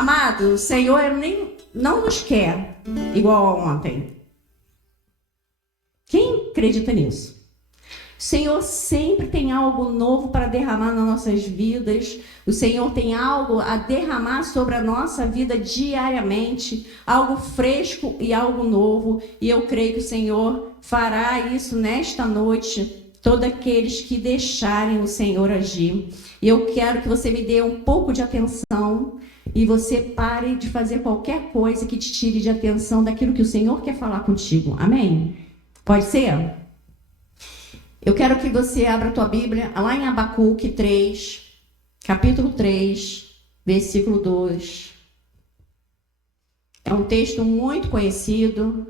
Amado, o Senhor não nos quer igual a ontem. Quem acredita nisso? O Senhor sempre tem algo novo para derramar nas nossas vidas. O Senhor tem algo a derramar sobre a nossa vida diariamente. Algo fresco e algo novo. E eu creio que o Senhor fará isso nesta noite. Todos aqueles que deixarem o Senhor agir. E eu quero que você me dê um pouco de atenção. E você pare de fazer qualquer coisa que te tire de atenção daquilo que o Senhor quer falar contigo. Amém? Pode ser? Eu quero que você abra a tua Bíblia lá em Abacuque 3, capítulo 3, versículo 2. É um texto muito conhecido.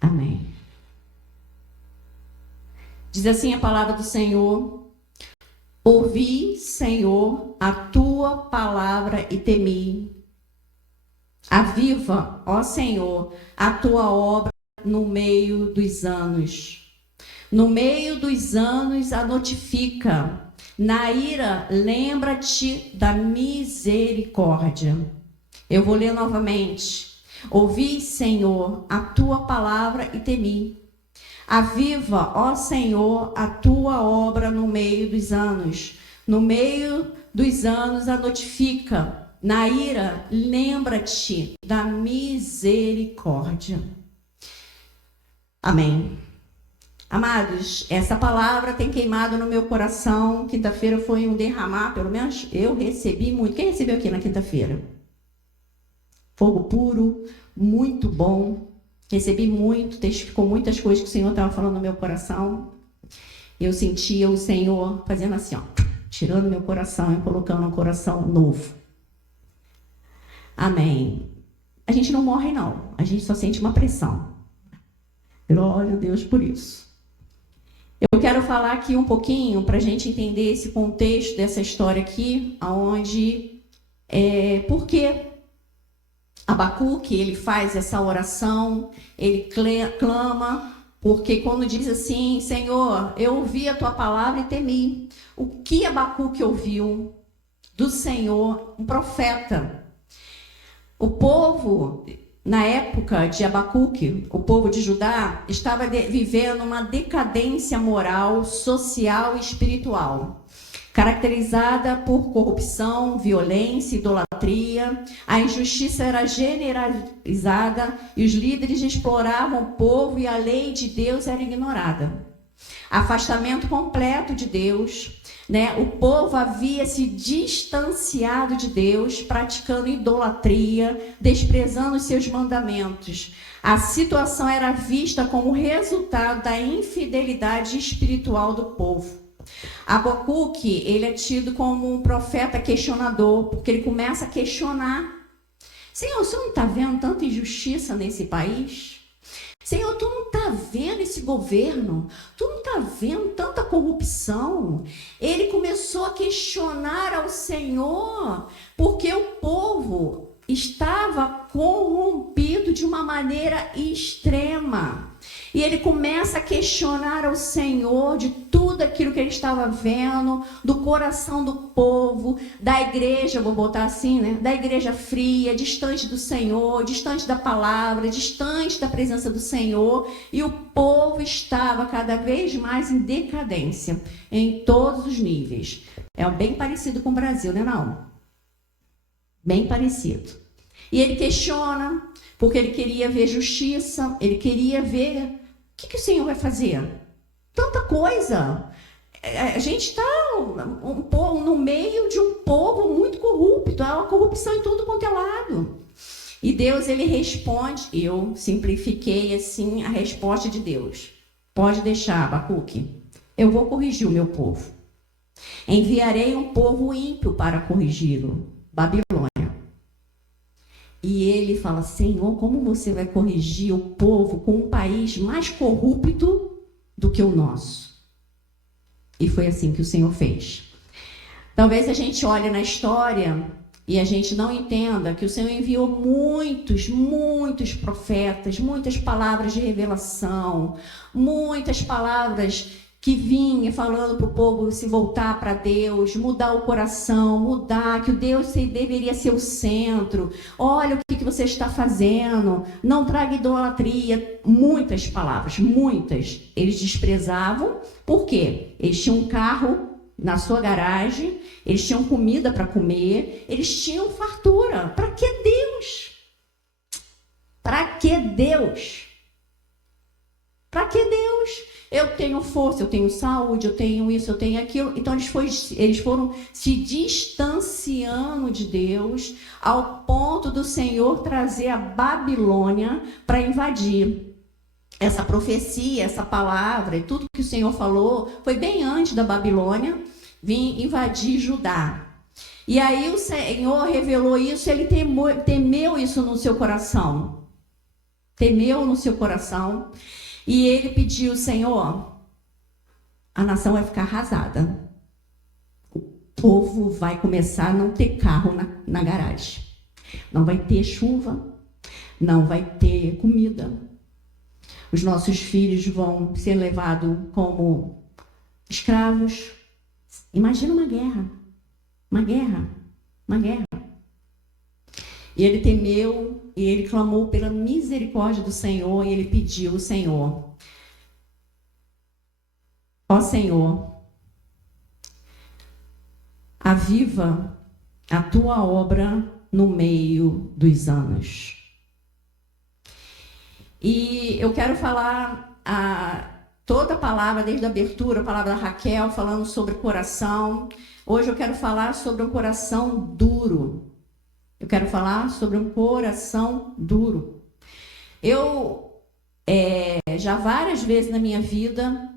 Amém. Diz assim a palavra do Senhor: ouvi, Senhor, a tua palavra e temi. Aviva, ó Senhor, a tua obra no meio dos anos. No meio dos anos a notifica. Na ira, lembra-te da misericórdia. Eu vou ler novamente. Ouvi, Senhor, a tua palavra e temi. Aviva, ó Senhor, a tua obra no meio dos anos. No meio dos anos a notifica. Na ira, lembra-te da misericórdia. Amém. Amados, essa palavra tem queimado no meu coração. Quinta-feira foi um derramar, pelo menos eu recebi muito. Quem recebeu aqui na quinta-feira? Fogo puro, muito bom. Recebi muito, testificou muitas coisas que o Senhor estava falando no meu coração. Eu sentia o Senhor fazendo assim, ó, tirando meu coração e colocando um coração novo. Amém. A gente não morre, não. A gente só sente uma pressão. Glória a Deus por isso. Eu quero falar aqui um pouquinho para a gente entender esse contexto dessa história aqui, onde, por que Abacuque, ele faz essa oração, ele clama, porque quando diz assim, Senhor, eu ouvi a tua palavra e temi. O que Abacuque ouviu do Senhor? Um profeta. O povo, na época de Abacuque, o povo de Judá, estava vivendo uma decadência moral, social e espiritual, caracterizada por corrupção, violência, idolatria. A injustiça era generalizada e os líderes exploravam o povo e a lei de Deus era ignorada. Afastamento completo de Deus, né? O povo havia se distanciado de Deus, praticando idolatria, desprezando os seus mandamentos. A situação era vista como resultado da infidelidade espiritual do povo. Abacuque, ele é tido como um profeta questionador, porque ele começa a questionar. Senhor, você não está vendo tanta injustiça nesse país? Senhor, tu não está vendo esse governo? Tu não está vendo tanta corrupção? Ele começou a questionar ao Senhor, porque o povo estava corrompido de uma maneira extrema. E ele começa a questionar ao Senhor de tudo aquilo que ele estava vendo, do coração do povo, da igreja, vou botar assim, né? Da igreja fria, distante do Senhor, distante da palavra, distante da presença do Senhor. E o povo estava cada vez mais em decadência, em todos os níveis. É bem parecido com o Brasil, né, não? Bem parecido. E ele questiona, porque ele queria ver justiça, ele queria ver o que o Senhor vai fazer. Tanta coisa. A gente está no meio de um povo muito corrupto, há uma corrupção em tudo quanto é lado. E Deus, ele responde, eu simplifiquei assim a resposta de Deus. Pode deixar, Abacuque, eu vou corrigir o meu povo. Enviarei um povo ímpio para corrigi-lo, Babilônia. E ele fala, Senhor, como você vai corrigir o povo com um país mais corrupto do que o nosso? E foi assim que o Senhor fez. Talvez a gente olhe na história e a gente não entenda que o Senhor enviou muitos profetas, muitas palavras de revelação, muitas palavras que vinha falando para o povo se voltar para Deus, mudar o coração, mudar, que o Deus deveria ser o centro. Olha o que você está fazendo, não traga idolatria. Muitas palavras, muitas. Eles desprezavam, por quê? Eles tinham um carro na sua garagem, eles tinham comida para comer, eles tinham fartura. Para que Deus? Para que Deus? Para que Deus? Eu tenho força, eu tenho saúde, eu tenho isso, eu tenho aquilo. Então eles foram se distanciando de Deus ao ponto do Senhor trazer a Babilônia para invadir. Essa profecia, essa palavra e tudo que o Senhor falou foi bem antes da Babilônia vir invadir Judá. E aí o Senhor revelou isso, ele temeu isso no seu coração. Temeu no seu coração. E ele pediu, Senhor, a nação vai ficar arrasada. O povo vai começar a não ter carro na garagem. Não vai ter chuva, não vai ter comida. Os nossos filhos vão ser levados como escravos. Imagina uma guerra. Uma guerra. Uma guerra. E ele temeu, e ele clamou pela misericórdia do Senhor, e ele pediu ao Senhor. Ó Senhor, aviva a tua obra no meio dos anos. E eu quero falar toda a palavra, desde a abertura, a palavra da Raquel, falando sobre coração. Hoje eu quero falar sobre um coração duro. Eu quero falar sobre um coração duro. Eu já várias vezes na minha vida,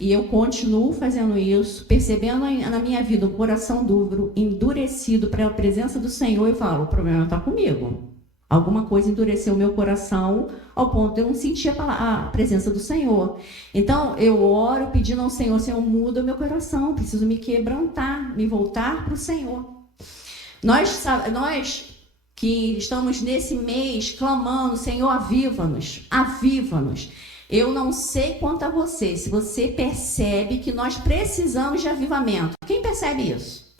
e eu continuo fazendo isso, percebendo na minha vida um coração duro, endurecido pela presença do Senhor, eu falo, o problema está comigo. Alguma coisa endureceu o meu coração ao ponto de eu não sentir a presença do Senhor. Então, eu oro pedindo ao Senhor, Senhor, muda o meu coração, preciso me quebrantar, me voltar para o Senhor. Nós que estamos nesse mês clamando, Senhor, aviva-nos, aviva-nos. Eu não sei quanto a você, se você percebe que nós precisamos de avivamento. Quem percebe isso?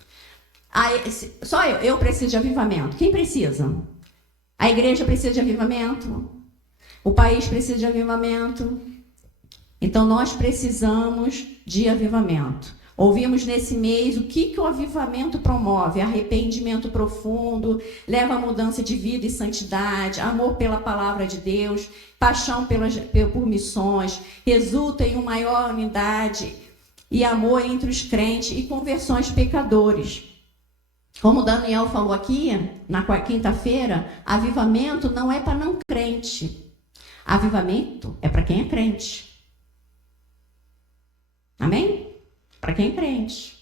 Só eu preciso de avivamento. Quem precisa? A igreja precisa de avivamento. O país precisa de avivamento. Então, nós precisamos de avivamento. Ouvimos nesse mês o que o avivamento promove: arrependimento profundo, leva a mudança de vida e santidade, amor pela palavra de Deus, paixão por missões, resulta em uma maior unidade e amor entre os crentes e conversões de pecadores. Como o Daniel falou aqui, na quinta-feira, avivamento não é para não crente. Avivamento é para quem é crente. Amém? Para quem é crente.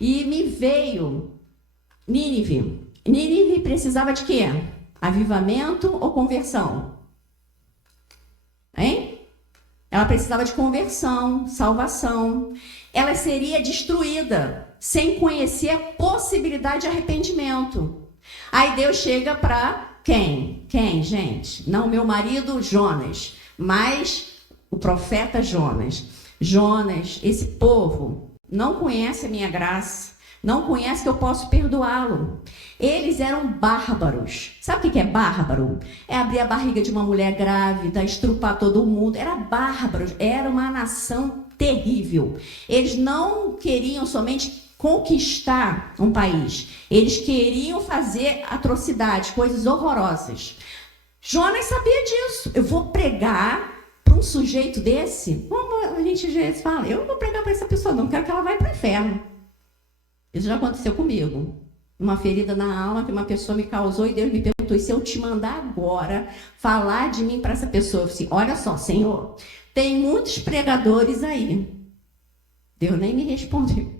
E me veio Nínive. Nínive precisava de quê? Avivamento ou conversão? Hein? Ela precisava de conversão, salvação. Ela seria destruída sem conhecer a possibilidade de arrependimento. Aí Deus chega para quem? Quem, gente? Não meu marido Jonas, mas o profeta Jonas. Jonas, esse povo não conhece a minha graça, não conhece que eu posso perdoá-lo. Eles eram bárbaros. Sabe o que é bárbaro? É abrir a barriga de uma mulher grávida, estrupar todo mundo. Era bárbaro, era uma nação terrível. Eles não queriam somente conquistar um país, eles queriam fazer atrocidades, coisas horrorosas. Jonas sabia disso. Eu vou pregar para um sujeito desse? Como a gente às vezes fala, eu não vou pregar para essa pessoa, não quero que ela vá para o inferno. Isso já aconteceu comigo. Uma ferida na alma que uma pessoa me causou e Deus me perguntou, e se eu te mandar agora falar de mim para essa pessoa? Eu disse, olha só, Senhor, tem muitos pregadores aí. Deus nem me respondeu.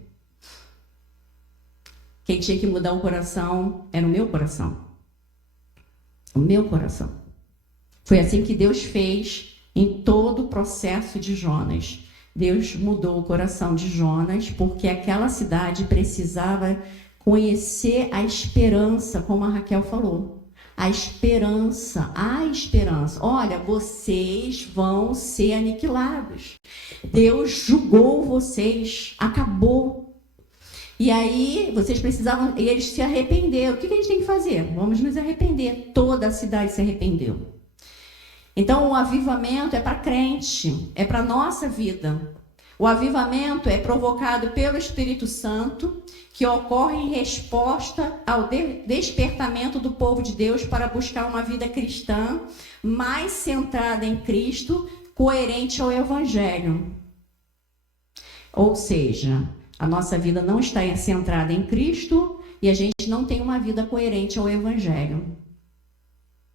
Quem tinha que mudar o coração era o meu coração. O meu coração. Foi assim que Deus fez em todo o processo de Jonas. Deus mudou o coração de Jonas porque aquela cidade precisava conhecer a esperança, como a Raquel falou. A esperança. Olha, vocês vão ser aniquilados. Deus julgou vocês, acabou. E aí, vocês precisavam, e eles se arrependeram. O que a gente tem que fazer? Vamos nos arrepender. Toda a cidade se arrependeu. Então, o avivamento é para crente, é para a nossa vida. O avivamento é provocado pelo Espírito Santo, que ocorre em resposta ao despertamento do povo de Deus para buscar uma vida cristã mais centrada em Cristo, coerente ao Evangelho. Ou seja, a nossa vida não está centrada em Cristo e a gente não tem uma vida coerente ao Evangelho.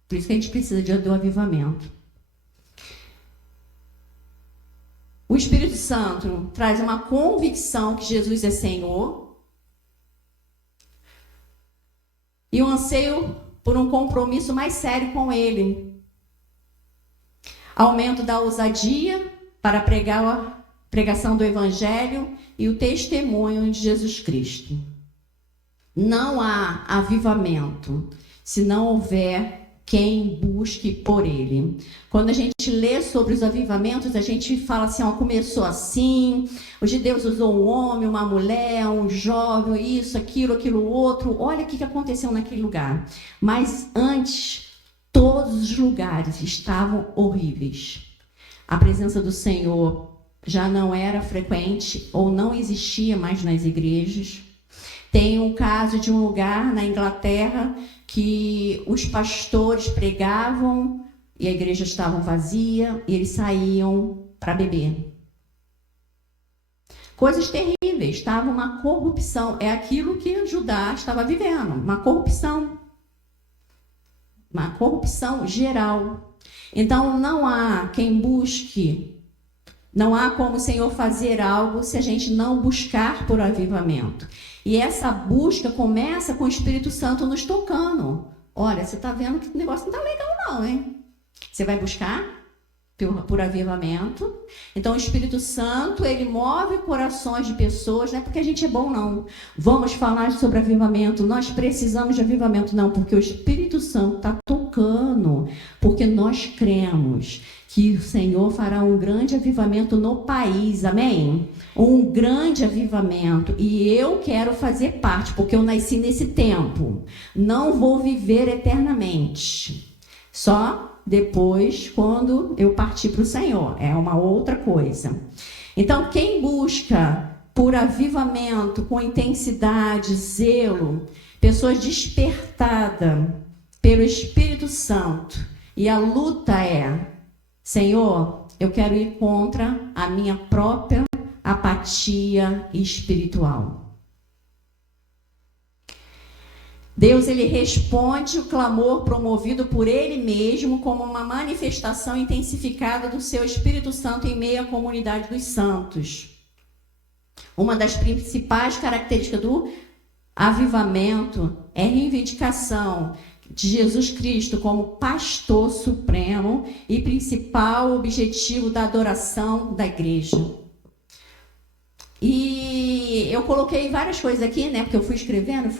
Por isso que a gente precisa do avivamento. O Espírito Santo traz uma convicção que Jesus é Senhor e um anseio por um compromisso mais sério com Ele. Aumento da ousadia para pregar a pregação do Evangelho e o testemunho de Jesus Cristo. Não há avivamento se não houver quem busque por ele. Quando a gente lê sobre os avivamentos, a gente fala assim, ó, começou assim, hoje Deus usou um homem, uma mulher, um jovem, isso, aquilo outro, olha o que aconteceu naquele lugar. Mas antes, todos os lugares estavam horríveis. A presença do Senhor já não era frequente ou não existia mais nas igrejas. Tem um caso de um lugar na Inglaterra que os pastores pregavam e a igreja estava vazia e eles saíam para beber. Coisas terríveis, estava uma corrupção. É aquilo que Judá estava vivendo, uma corrupção geral. Então não há quem busque, não há como o Senhor fazer algo se a gente não buscar por avivamento. E essa busca começa com o Espírito Santo nos tocando. Olha, você está vendo que o negócio não está legal não, hein? Você vai buscar por avivamento. Então o Espírito Santo, ele move corações de pessoas, não é porque a gente é bom não. Vamos falar sobre avivamento, nós precisamos de avivamento. Não, porque o Espírito Santo está tocando, porque nós cremos que o Senhor fará um grande avivamento no país, amém? Um grande avivamento, e eu quero fazer parte, porque eu nasci nesse tempo. Não vou viver eternamente, só depois quando eu partir para o Senhor, é uma outra coisa. Então, quem busca por avivamento, com intensidade, zelo, pessoas despertadas pelo Espírito Santo, e a luta é: Senhor, eu quero ir contra a minha própria apatia espiritual. Deus, ele responde o clamor promovido por ele mesmo como uma manifestação intensificada do seu Espírito Santo em meio à comunidade dos santos. Uma das principais características do avivamento é a reivindicação de Jesus Cristo como pastor supremo e principal objetivo da adoração da igreja. E eu coloquei várias coisas aqui, né, porque eu fui escrevendo,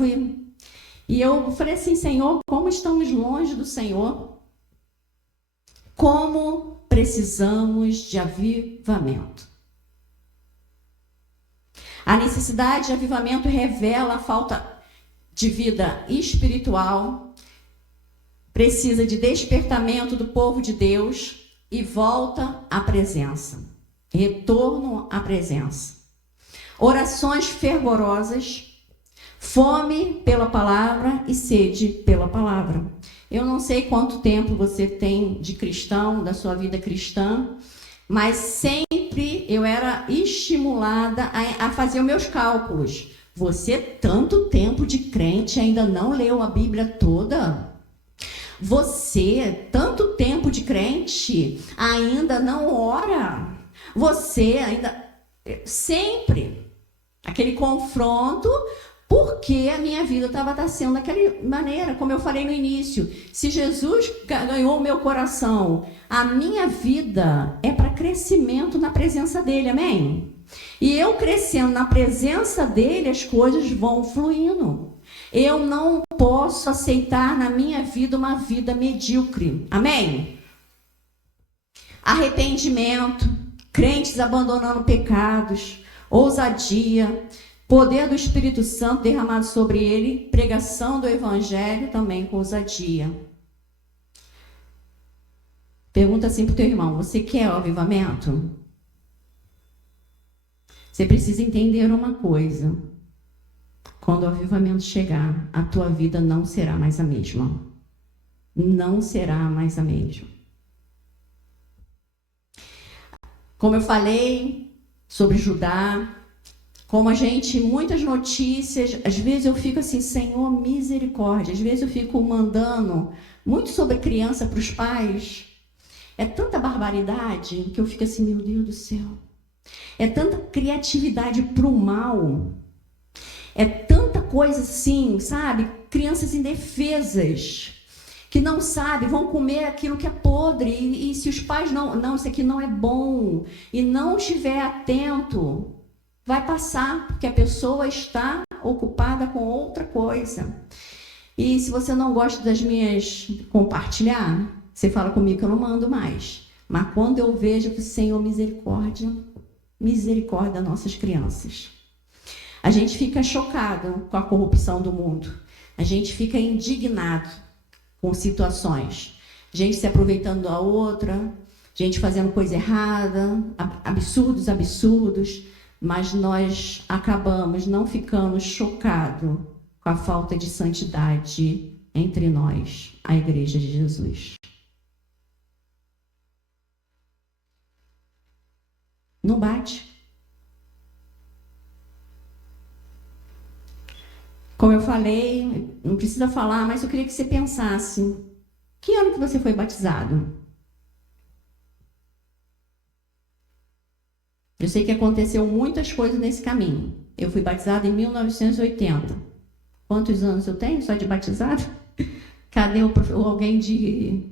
e eu falei assim: Senhor, como estamos longe do Senhor? Como precisamos de avivamento? A necessidade de avivamento revela a falta de vida espiritual, precisa de despertamento do povo de Deus e volta à presença, retorno à presença. Orações fervorosas, fome pela palavra e sede pela palavra. Eu não sei quanto tempo você tem de cristão, da sua vida cristã, mas sempre eu era estimulada a fazer os meus cálculos. Você, tanto tempo de crente, ainda não leu a Bíblia toda? Você, tanto tempo de crente, ainda não ora? Você ainda... Sempre aquele confronto, porque a minha vida estava sendo daquela maneira, como eu falei no início. Se Jesus ganhou o meu coração, a minha vida é para crescimento na presença dele, amém? E eu crescendo na presença dele, as coisas vão fluindo. Eu não posso aceitar na minha vida uma vida medíocre. Amém? Arrependimento, crentes abandonando pecados, ousadia, poder do Espírito Santo derramado sobre ele, pregação do Evangelho também com ousadia. Pergunta assim para o teu irmão, você quer o avivamento? Você precisa entender uma coisa. Quando o avivamento chegar, a tua vida não será mais a mesma. Não será mais a mesma. Como eu falei sobre Judá, como a gente, muitas notícias, às vezes eu fico assim, Senhor, misericórdia. Às vezes eu fico mandando muito sobre criança para os pais. É tanta barbaridade que eu fico assim, meu Deus do céu. É tanta criatividade para o mal. É tanta coisa assim, sabe? Crianças indefesas, que não sabem, vão comer aquilo que é podre. E se os pais não, isso aqui não é bom, e não estiver atento, vai passar, porque a pessoa está ocupada com outra coisa. E se você não gosta das minhas compartilhar, você fala comigo que eu não mando mais. Mas quando eu vejo que o Senhor, misericórdia das nossas crianças. A gente fica chocado com a corrupção do mundo. A gente fica indignado com situações. Gente se aproveitando da outra, gente fazendo coisa errada, absurdos, mas nós acabamos não ficando chocados com a falta de santidade entre nós, a Igreja de Jesus. Não bate. Como eu falei, não precisa falar, mas eu queria que você pensasse. Que ano que você foi batizado? Eu sei que aconteceu muitas coisas nesse caminho. Eu fui batizada em 1980. Quantos anos eu tenho só de batizado? Cadê alguém de...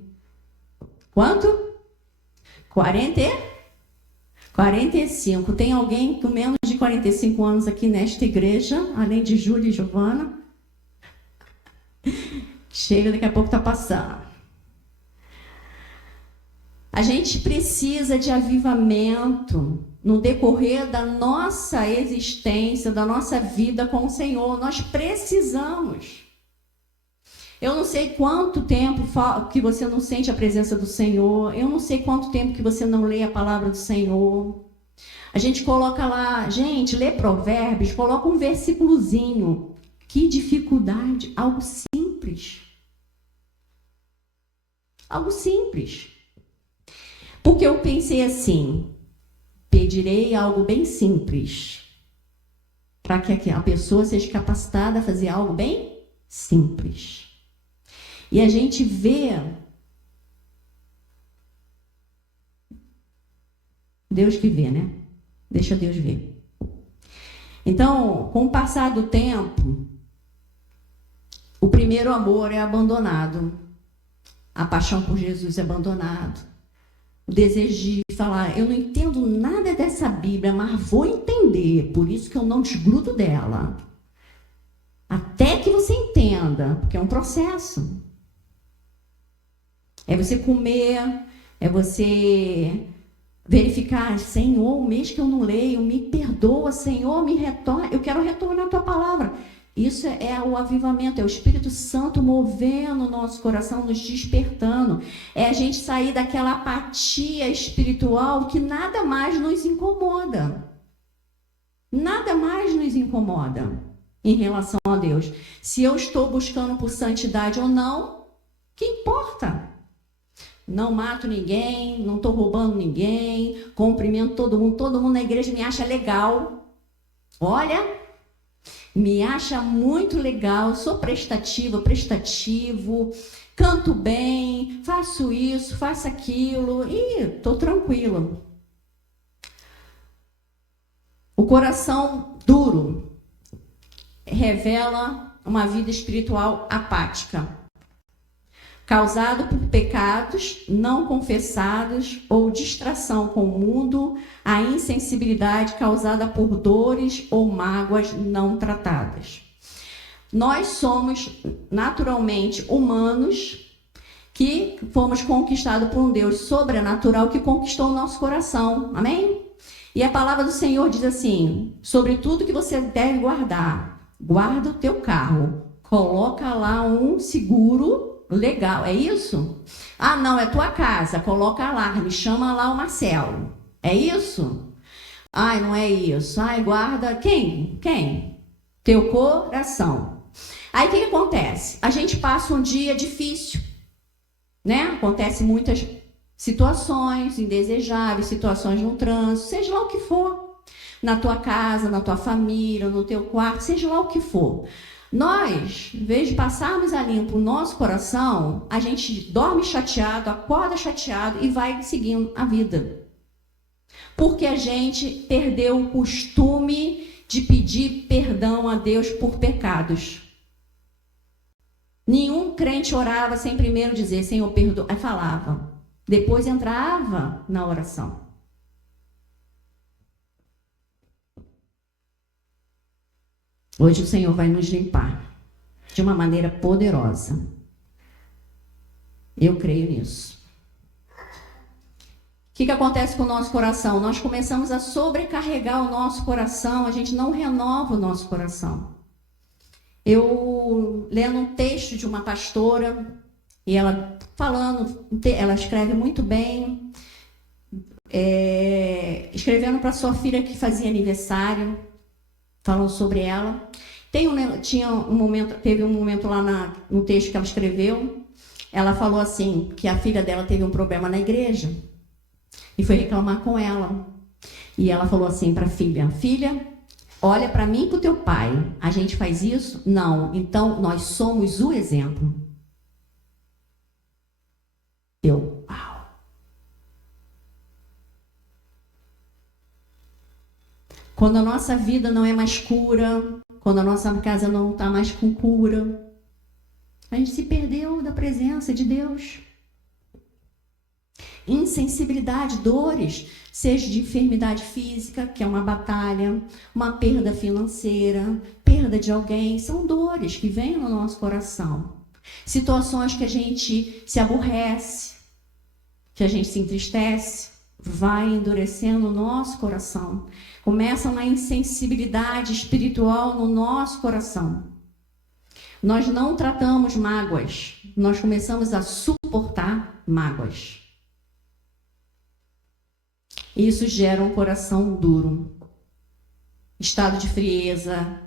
Quanto? 45. Tem alguém com menos de 45 anos aqui nesta igreja, além de Júlia e Giovana? Chega, daqui a pouco está passando. A gente precisa de avivamento no decorrer da nossa existência, da nossa vida com o Senhor. Nós precisamos. Eu não sei quanto tempo que você não sente a presença do Senhor. Eu não sei quanto tempo que você não lê a palavra do Senhor. A gente coloca lá, gente, lê Provérbios, coloca um versículozinho. Que dificuldade, algo simples. Algo simples. Porque eu pensei assim, pedirei algo bem simples, para que a pessoa seja capacitada a fazer algo bem simples. E a gente vê Deus que vê, né? Deixa Deus ver. Então, com o passar do tempo, o primeiro amor é abandonado. A paixão por Jesus é abandonado. O desejo de falar, eu não entendo nada dessa Bíblia, mas vou entender, por isso que eu não desgrudo dela. Até que você entenda, porque é um processo. É você comer, é você verificar, Senhor, o mês que eu não leio, me perdoa, Senhor, me retorna, eu quero retornar a tua palavra. Isso é o avivamento, é o Espírito Santo movendo o nosso coração, nos despertando. É a gente sair daquela apatia espiritual que nada mais nos incomoda. Nada mais nos incomoda em relação a Deus. Se eu estou buscando por santidade ou não, que importa? Não mato ninguém, não estou roubando ninguém, cumprimento todo mundo na igreja me acha legal. Olha, me acha muito legal, sou prestativo, canto bem, faço isso, faço aquilo e estou tranquilo. O coração duro revela uma vida espiritual apática. causado por pecados não confessados ou distração com o mundo, a insensibilidade causada por dores ou mágoas não tratadas. Nós somos naturalmente humanos que fomos conquistados por um Deus sobrenatural que conquistou o nosso coração. Amém? E a palavra do Senhor diz assim: sobre tudo que você deve guardar, guarda o teu carro, coloca lá um seguro legal. É isso? Ah, não, é tua casa, coloca alarme, chama lá o Marcelo. É isso? Ai, não é isso. Ai, guarda. Quem? Teu coração. Aí o que acontece? A gente passa um dia difícil, né? Acontece muitas situações indesejáveis, situações no trânsito, seja lá o que for, na tua casa, na tua família, no teu quarto, seja lá o que for. Nós, em vez de passarmos a limpo o nosso coração, a gente dorme chateado, acorda chateado e vai seguindo a vida. Porque a gente perdeu o costume de pedir perdão a Deus por pecados. Nenhum crente orava sem primeiro dizer, Senhor, perdoa. Aí falava. Depois entrava na oração. Hoje o Senhor vai nos limpar de uma maneira poderosa. Eu creio nisso. O que acontece com o nosso coração? Nós começamos a sobrecarregar o nosso coração, a gente não renova o nosso coração. Eu lendo um texto de uma pastora, e ela falando, ela escreve muito bem, escrevendo para sua filha que fazia aniversário, falando sobre ela. Teve um momento lá no texto que ela escreveu, ela falou assim, que a filha dela teve um problema na igreja, e foi reclamar com ela. E ela falou assim para a filha, olha para mim e para o teu pai, a gente faz isso? Não, então nós somos o exemplo. Uau! Quando a nossa vida não é mais cura, quando a nossa casa não está mais com cura, a gente se perdeu da presença de Deus. Insensibilidade, dores, seja de enfermidade física, que é uma batalha, uma perda financeira, perda de alguém, são dores que vêm no nosso coração. Situações que a gente se aborrece, que a gente se entristece, vai endurecendo o nosso coração. Começa uma insensibilidade espiritual no nosso coração. Nós não tratamos mágoas, nós começamos a suportar mágoas. Isso gera um coração duro, estado de frieza,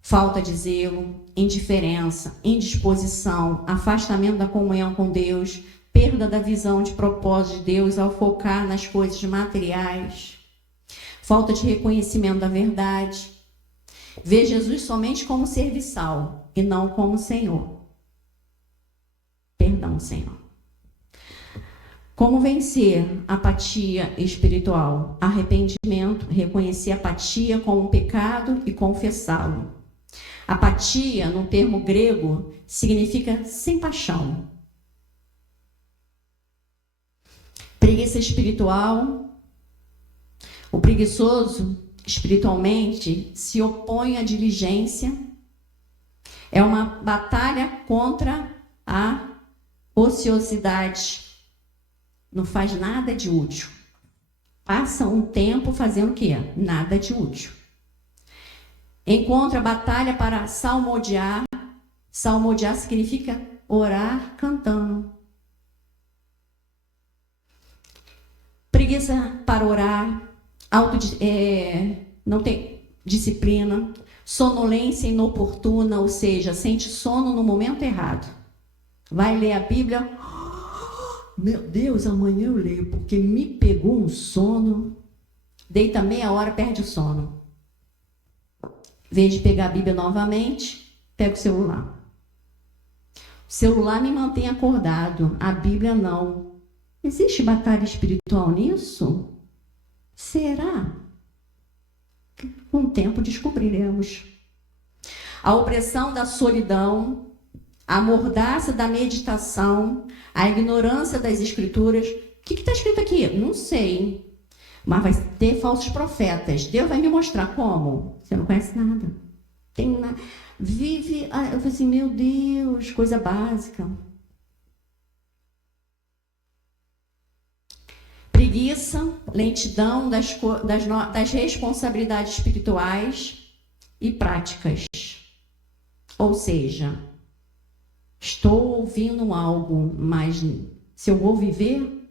falta de zelo, indiferença, indisposição, afastamento da comunhão com Deus, perda da visão de propósito de Deus ao focar nas coisas materiais, falta de reconhecimento da verdade, ver Jesus somente como serviçal e não como Senhor. Perdão, Senhor. Como vencer a apatia espiritual? Arrependimento, reconhecer a apatia como um pecado e confessá-lo. Apatia, no termo grego, significa sem paixão. Preguiça espiritual. O preguiçoso, espiritualmente, se opõe à diligência. É uma batalha contra a ociosidade. Não faz nada de útil. Passa um tempo fazendo o quê? Nada de útil. Encontra a batalha para salmodiar. Salmodiar significa orar cantando. Preguiça para orar. Não tem disciplina. Sonolência inoportuna, ou seja, sente sono no momento errado. Vai ler a Bíblia. Meu Deus, amanhã eu leio, porque me pegou um sono. Deita meia hora, perde o sono. Em vez de pegar a Bíblia novamente, pega o celular. O celular me mantém acordado, a Bíblia não. Existe batalha espiritual nisso? Será? Com o tempo descobriremos. A opressão da solidão. a mordaça da meditação, a ignorância das escrituras. O que está escrito aqui? Não sei. Mas vai ter falsos profetas. Deus vai me mostrar como? Você não conhece nada. Tem nada. Vive. Eu falei assim, meu Deus, coisa básica. Preguiça, lentidão das responsabilidades espirituais e práticas. Ou seja, estou ouvindo algo, mas se eu vou viver,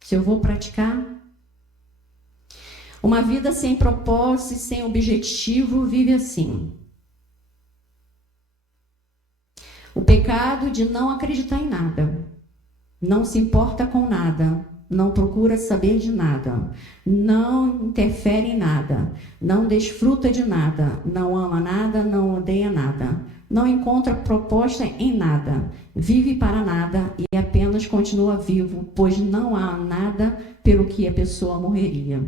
se eu vou praticar. Uma vida sem propósito e sem objetivo vive assim. O pecado de não acreditar em nada, não se importa com nada, não procura saber de nada, não interfere em nada, não desfruta de nada, não ama nada, não odeia nada, não encontra proposta em nada, vive para nada e apenas continua vivo, pois não há nada pelo que a pessoa morreria.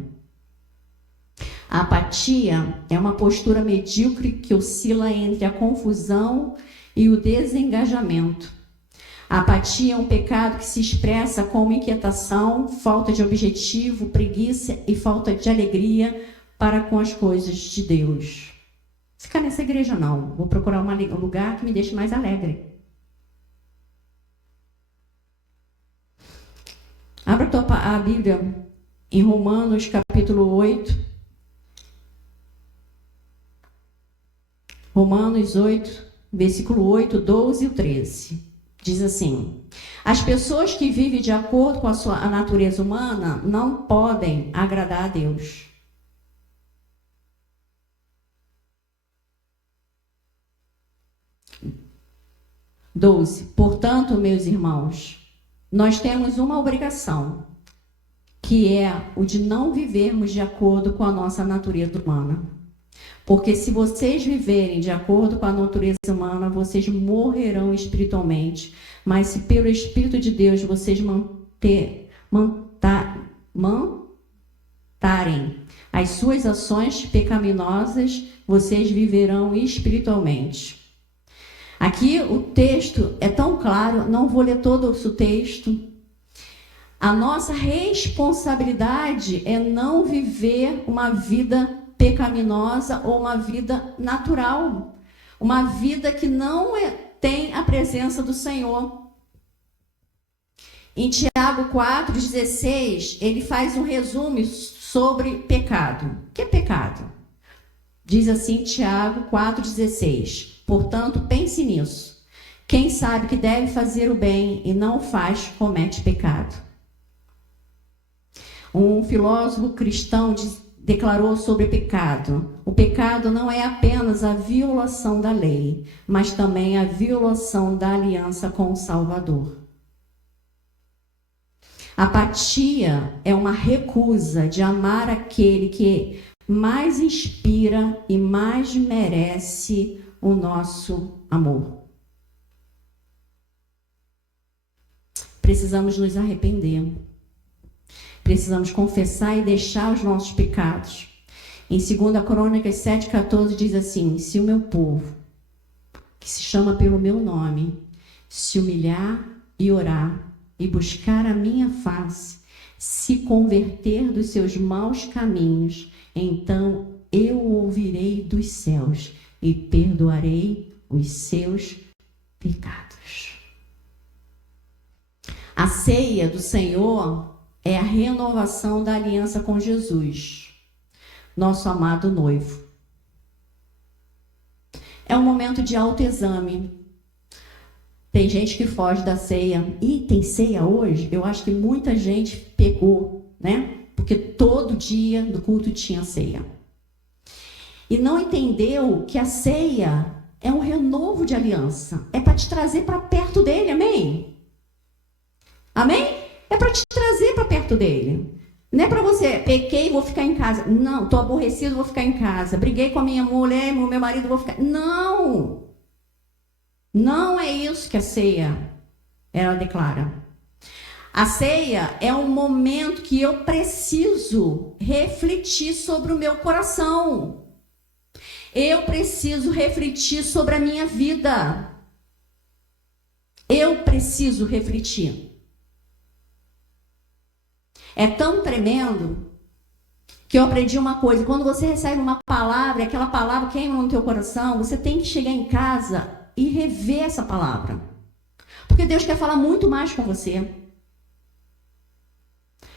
A apatia é uma postura medíocre que oscila entre a confusão e o desengajamento. A apatia é um pecado que se expressa como inquietação, falta de objetivo, preguiça e falta de alegria para com as coisas de Deus. Ficar nessa igreja não, vou procurar um lugar que me deixe mais alegre. Abra a Bíblia em Romanos capítulo 8. Romanos 8, versículo 8, 12 e 13. Diz assim: as pessoas que vivem de acordo com a natureza humana não podem agradar a Deus. Portanto, meus irmãos, nós temos uma obrigação, que é o de não vivermos de acordo com a nossa natureza humana. Porque se vocês viverem de acordo com a natureza humana, vocês morrerão espiritualmente. Mas se pelo Espírito de Deus vocês mantarem as suas ações pecaminosas, vocês viverão espiritualmente. Aqui o texto é tão claro, não vou ler todo o texto. A nossa responsabilidade é não viver uma vida pecaminosa ou uma vida natural, uma vida que não tem a presença do Senhor. Em Tiago 4,16, ele faz um resumo sobre pecado. O que é pecado? Diz assim Tiago 4,16: portanto, pense nisso. Quem sabe que deve fazer o bem e não o faz, comete pecado. Um filósofo cristão declarou sobre pecado: o pecado não é apenas a violação da lei, mas também a violação da aliança com o Salvador. Apatia é uma recusa de amar aquele que mais inspira e mais merece o nosso amor. Precisamos nos arrepender. Precisamos confessar e deixar os nossos pecados. Em 2 Crônicas 7,14 diz assim: se o meu povo, que se chama pelo meu nome, se humilhar e orar e buscar a minha face, se converter dos seus maus caminhos, então eu ouvirei dos céus e perdoarei os seus pecados. A ceia do Senhor é a renovação da aliança com Jesus, nosso amado noivo. É um momento de autoexame. Tem gente que foge da ceia. E tem ceia hoje? Eu acho que muita gente pegou, né? Porque todo dia do culto tinha ceia. E não entendeu que a ceia é um renovo de aliança. É para te trazer para perto dele, amém? Amém? É para te trazer para perto dele. Não é para você, pequei e vou ficar em casa. Não, estou aborrecido, vou ficar em casa. Briguei com a minha mulher, meu marido, vou ficar... Não! Não é isso que a ceia, ela declara. A ceia é um momento que eu preciso refletir sobre o meu coração. Eu preciso refletir sobre a minha vida. Eu preciso refletir. É tão tremendo que eu aprendi uma coisa. Quando você recebe uma palavra, aquela palavra queima no teu coração, você tem que chegar em casa e rever essa palavra. Porque Deus quer falar muito mais com você.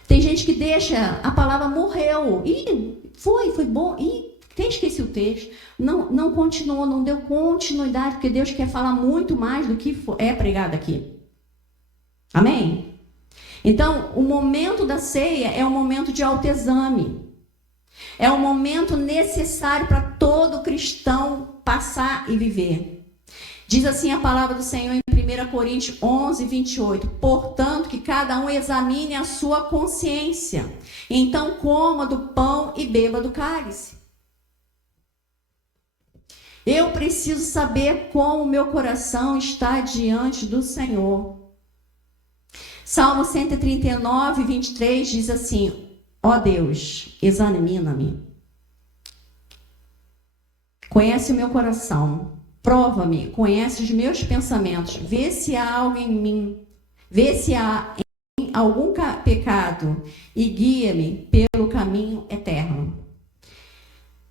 Tem gente que deixa a palavra morreu. E foi bom. E até esqueci o texto. Não continuou, não deu continuidade, porque Deus quer falar muito mais do que é pregado aqui. Amém? Então, o momento da ceia é um momento de autoexame. É um momento necessário para todo cristão passar e viver. Diz assim a palavra do Senhor em 1 Coríntios 11, 28. Portanto, que cada um examine a sua consciência. Então, coma do pão e beba do cálice. Eu preciso saber como o meu coração está diante do Senhor. Salmo 139, 23 diz assim: ó Deus, examina-me. Conhece o meu coração. Prova-me, conhece os meus pensamentos, vê se há algo em mim, vê se há em algum pecado e guia-me pelo caminho eterno.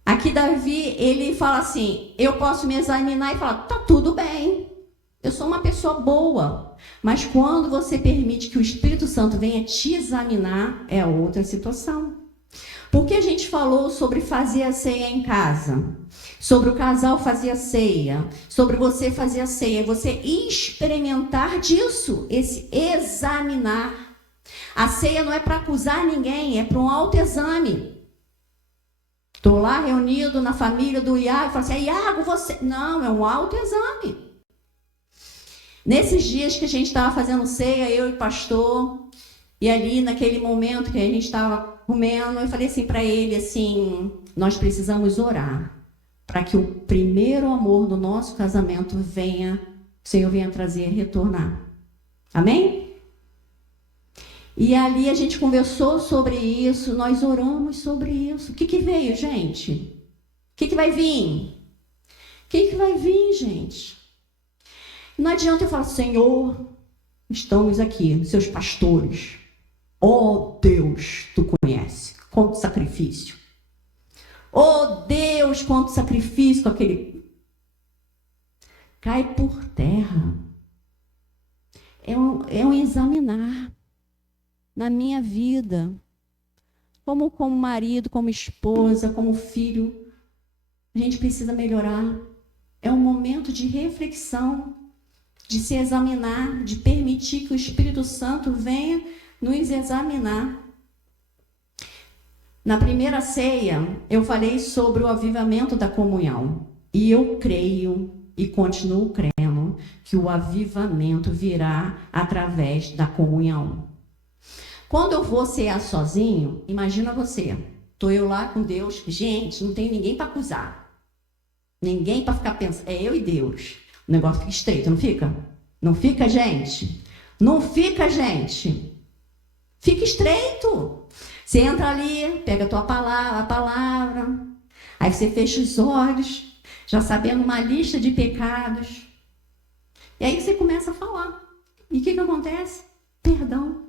Aqui Davi, ele fala assim, eu posso me examinar e falar, tá tudo bem, eu sou uma pessoa boa, mas quando você permite que o Espírito Santo venha te examinar, é outra situação. Porque a gente falou sobre fazer a ceia em casa, sobre o casal fazer a ceia, sobre você fazer a ceia, você experimentar disso, esse examinar. A ceia não é para acusar ninguém, é para um autoexame. Estou lá reunido na família do Iago, falo assim, Iago, você... Não, é um autoexame. Nesses dias que a gente estava fazendo ceia, eu e o pastor, e ali naquele momento que a gente estava comendo, eu falei assim para ele, assim, nós precisamos orar para que o primeiro amor do nosso casamento venha, o Senhor venha trazer, retornar. Amém? E ali a gente conversou sobre isso, nós oramos sobre isso. O que veio, gente? O que vai vir? O que vai vir, gente? Não adianta eu falar, Senhor, estamos aqui, seus pastores. Oh, Deus, tu conhece, quanto sacrifício. Oh, Deus, quanto sacrifício com aquele... Cai por terra. É um examinar na minha vida. Como marido, como esposa, como filho. A gente precisa melhorar. É um momento de reflexão, de se examinar, de permitir que o Espírito Santo venha nos examinar. Na primeira ceia, eu falei sobre o avivamento da comunhão. E eu creio e continuo crendo que o avivamento virá através da comunhão. Quando eu vou cear sozinho, imagina você, estou eu lá com Deus, gente, não tem ninguém para acusar. Ninguém para ficar pensando, é eu e Deus. O negócio fica estreito, não fica? Não fica, gente? Não fica, gente? Fica estreito. Você entra ali, pega a palavra, aí você fecha os olhos, já sabendo uma lista de pecados. E aí você começa a falar. E o que acontece? Perdão.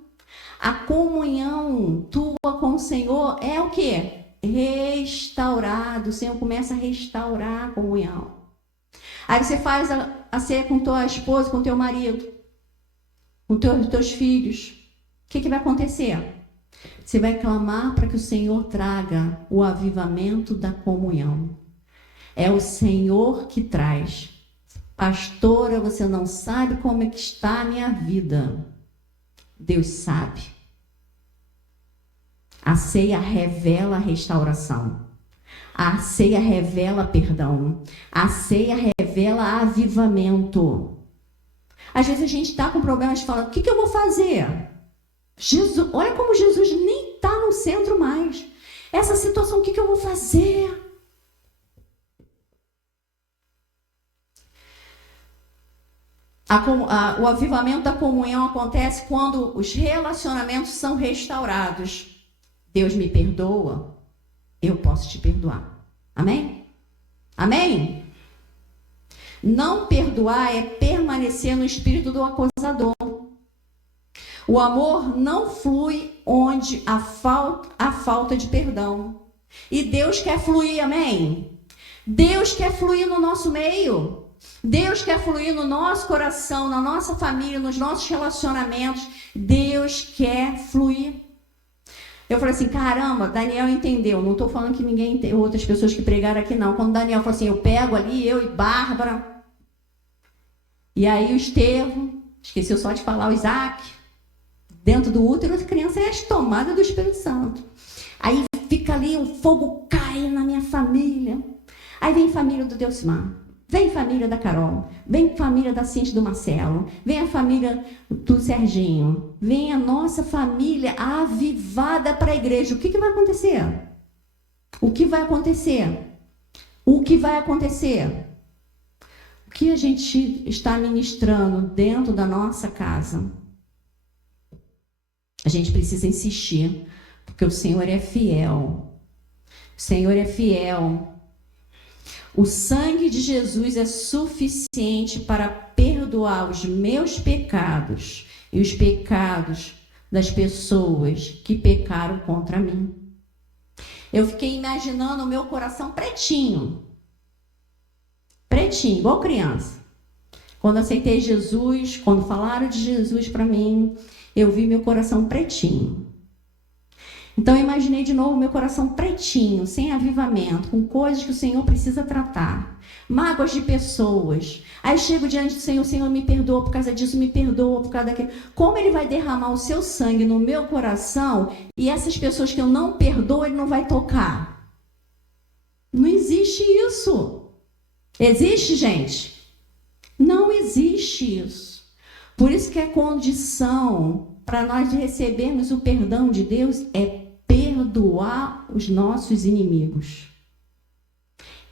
A comunhão tua com o Senhor é o quê? Restaurado. O Senhor começa a restaurar a comunhão. Aí você faz a ceia com tua esposa, com teu marido, com teus filhos. O que vai acontecer? Você vai clamar para que o Senhor traga o avivamento da comunhão. É o Senhor que traz. Pastora, você não sabe como é que está a minha vida. Deus sabe. A ceia revela a restauração. A ceia revela perdão. A ceia revela avivamento. Às vezes a gente está com problemas e fala, o que eu vou fazer? Jesus, olha como Jesus nem está no centro mais. Essa situação, o que eu vou fazer? O avivamento da comunhão acontece quando os relacionamentos são restaurados. Deus me perdoa, eu posso te perdoar. Amém? Amém? Não perdoar é permanecer permanecer no espírito do acusador. O amor não flui onde há falta de perdão. E Deus quer fluir, amém? Deus quer fluir no nosso meio. Deus quer fluir no nosso coração, na nossa família, nos nossos relacionamentos. Deus quer fluir. Eu falei assim, caramba, Daniel entendeu. Não estou falando que ninguém tem outras pessoas que pregaram aqui, não. Quando Daniel falou assim, eu pego ali, eu e Bárbara. E aí o Estevão, esqueceu só de falar o Isaac. Dentro do útero, a criança é a tomada do Espírito Santo. Aí fica ali, o fogo cai na minha família. Aí vem família do Deusmar. Vem família da Carol, vem família da Cintia e do Marcelo, vem a família do Serginho, vem a nossa família avivada para a igreja. O que vai acontecer? O que vai acontecer? O que vai acontecer? O que a gente está ministrando dentro da nossa casa? A gente precisa insistir, porque o Senhor é fiel. O Senhor é fiel. O sangue de Jesus é suficiente para perdoar os meus pecados e os pecados das pessoas que pecaram contra mim. Eu fiquei imaginando o meu coração pretinho. Pretinho, igual criança. Quando aceitei Jesus, quando falaram de Jesus para mim, eu vi meu coração pretinho. Então eu imaginei de novo meu coração pretinho, sem avivamento, com coisas que o Senhor precisa tratar. Mágoas de pessoas. Aí chego diante do Senhor, o Senhor me perdoa por causa disso, me perdoa por causa daquilo. Como Ele vai derramar o seu sangue no meu coração e essas pessoas que eu não perdoo, Ele não vai tocar? Não existe isso. Existe, gente? Não existe isso. Por isso que a condição para nós recebermos o perdão de Deus é perdoar os nossos inimigos.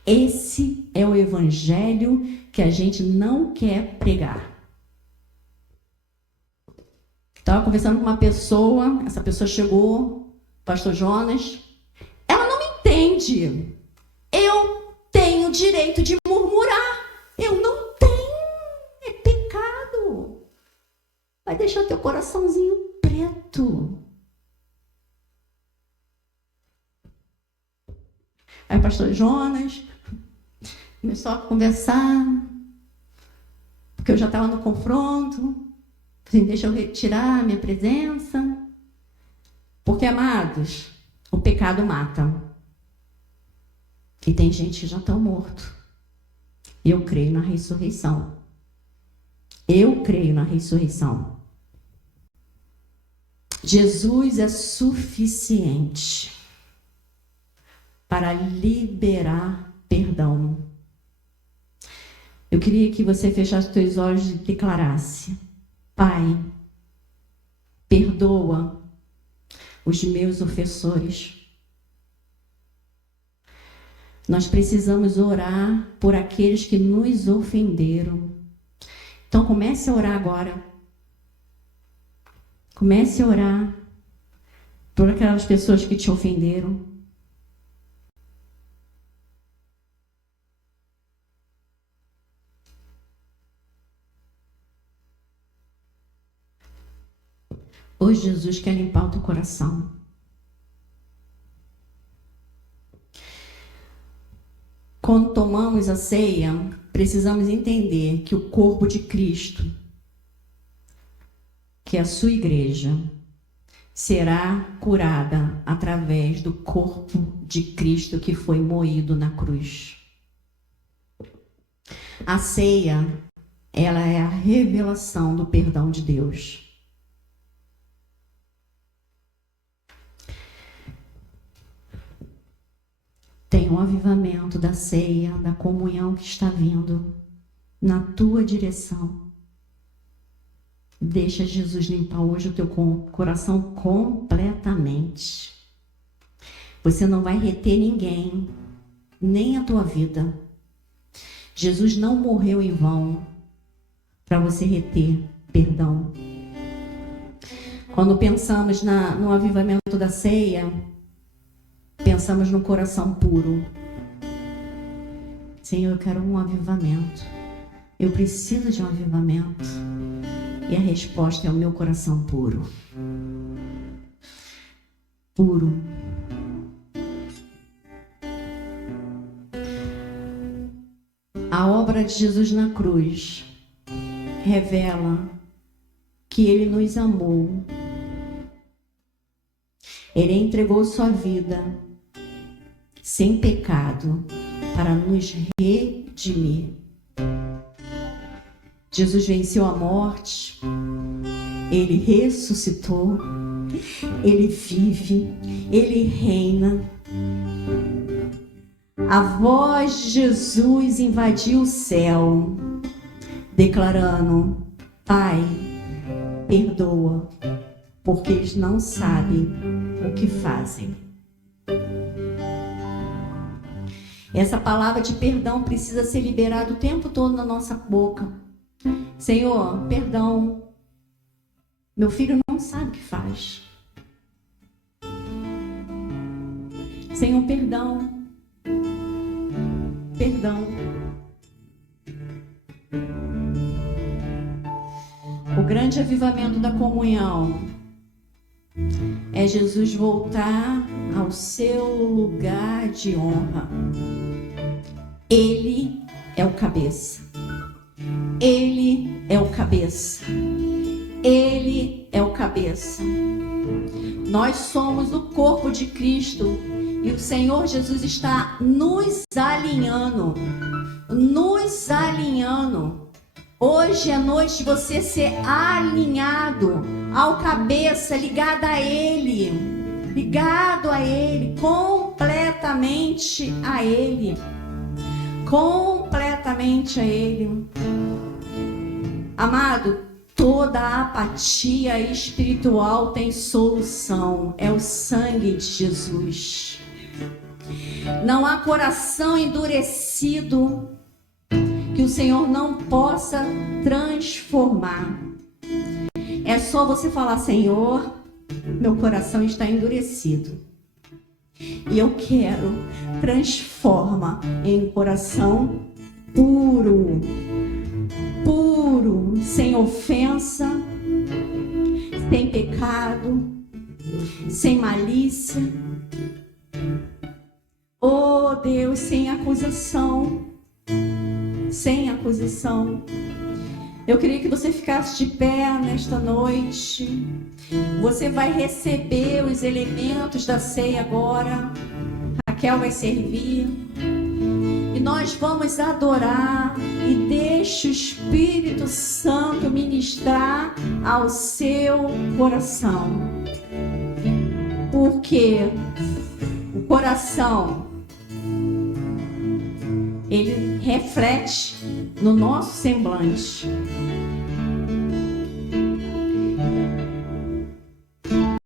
Esse é o evangelho que a gente não quer pregar. Estava conversando com uma pessoa, essa pessoa chegou, pastor Jonas, ela não me entende. Eu tenho direito de murmurar. Eu não tenho. É pecado. Vai deixar teu coraçãozinho preto. Aí o pastor Jonas começou a conversar, porque eu já estava no confronto. Assim, deixa eu retirar a minha presença. Porque, amados, o pecado mata. E tem gente que já está morto. Eu creio na ressurreição. Eu creio na ressurreição. Jesus é suficiente para liberar perdão. Eu queria que você fechasse os teus olhos e declarasse: Pai, perdoa os meus ofensores. Nós precisamos orar por aqueles que nos ofenderam. Então comece a orar agora. Comece a orar por aquelas pessoas que te ofenderam. Hoje Jesus quer limpar o teu coração. Quando tomamos a ceia, precisamos entender que o corpo de Cristo, que é a sua igreja, será curada através do corpo de Cristo que foi moído na cruz. A ceia, ela é a revelação do perdão de Deus. Tem um avivamento da ceia, da comunhão que está vindo na tua direção. Deixa Jesus limpar hoje o teu coração completamente. Você não vai reter ninguém, nem a tua vida. Jesus não morreu em vão para você reter perdão. Quando pensamos no avivamento da ceia, pensamos no coração puro. Senhor, eu quero um avivamento. Eu preciso de um avivamento. E a resposta é o meu coração puro. Puro. A obra de Jesus na cruz revela que Ele nos amou. Ele entregou sua vida sem pecado para nos redimir. Jesus venceu a morte, Ele ressuscitou, Ele vive, Ele reina. A voz de Jesus invadiu o céu, declarando: Pai, perdoa, porque eles não sabem o que fazem. Essa palavra de perdão precisa ser liberada o tempo todo na nossa boca. Senhor, perdão. Meu filho não sabe o que faz. Senhor, perdão. Perdão. O grande avivamento da comunhão é Jesus voltar ao seu lugar de honra. Ele é o cabeça. Ele é o cabeça. Ele é o cabeça. Nós somos o corpo de Cristo e o Senhor Jesus está nos alinhando. Nos alinhando. Hoje é noite de você ser alinhado ao cabeça, ligado a Ele. Ligado a Ele, completamente a Ele. Completamente a Ele. Amado, toda apatia espiritual tem solução. É o sangue de Jesus. Não há coração endurecido que o Senhor não possa transformar. É só você falar: Senhor, meu coração está endurecido e eu quero, transforma em coração puro, puro, sem ofensa, sem pecado, sem malícia. Oh Deus, sem acusação, sem acusação. Eu queria que você ficasse de pé nesta noite. Você vai receber os elementos da ceia agora. Raquel vai servir. E nós vamos adorar. E deixe o Espírito Santo ministrar ao seu coração. Porque o coração, ele reflete no nosso semblante.